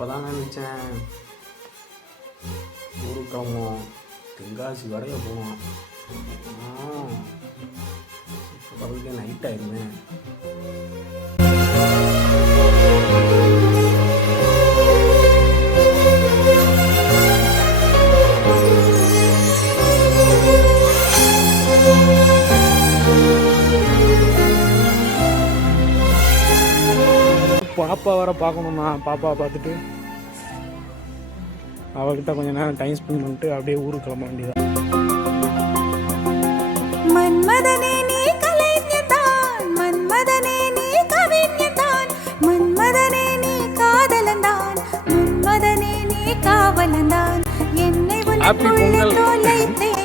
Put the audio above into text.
இப்போதான் நினச்சேன் ஊருக்கு கிளம்புவோம், தென்காசி வரைய போகணும். இப்போ பகலுக்கே நைட் ஆயிருமே. பாப்பா வர பார்க்கணும்னா பாப்பாவை பார்த்துட்டு அவகிட்ட கொஞ்சம் நேரம் டைம் ஸ்பெண்ட் பண்ணிட்டு அப்படியே ஊருக்கு கிளம்ப வேண்டியது. மன்மதனே நீ கலைஞன்தான், மன்மதனே நீ கவிஞன்தான், மன்மதனே நீ காதலன்தான், மன்மதனே நீ காவலன்தான், என்னை உனக்குள்ளே தொலைத்தேன்.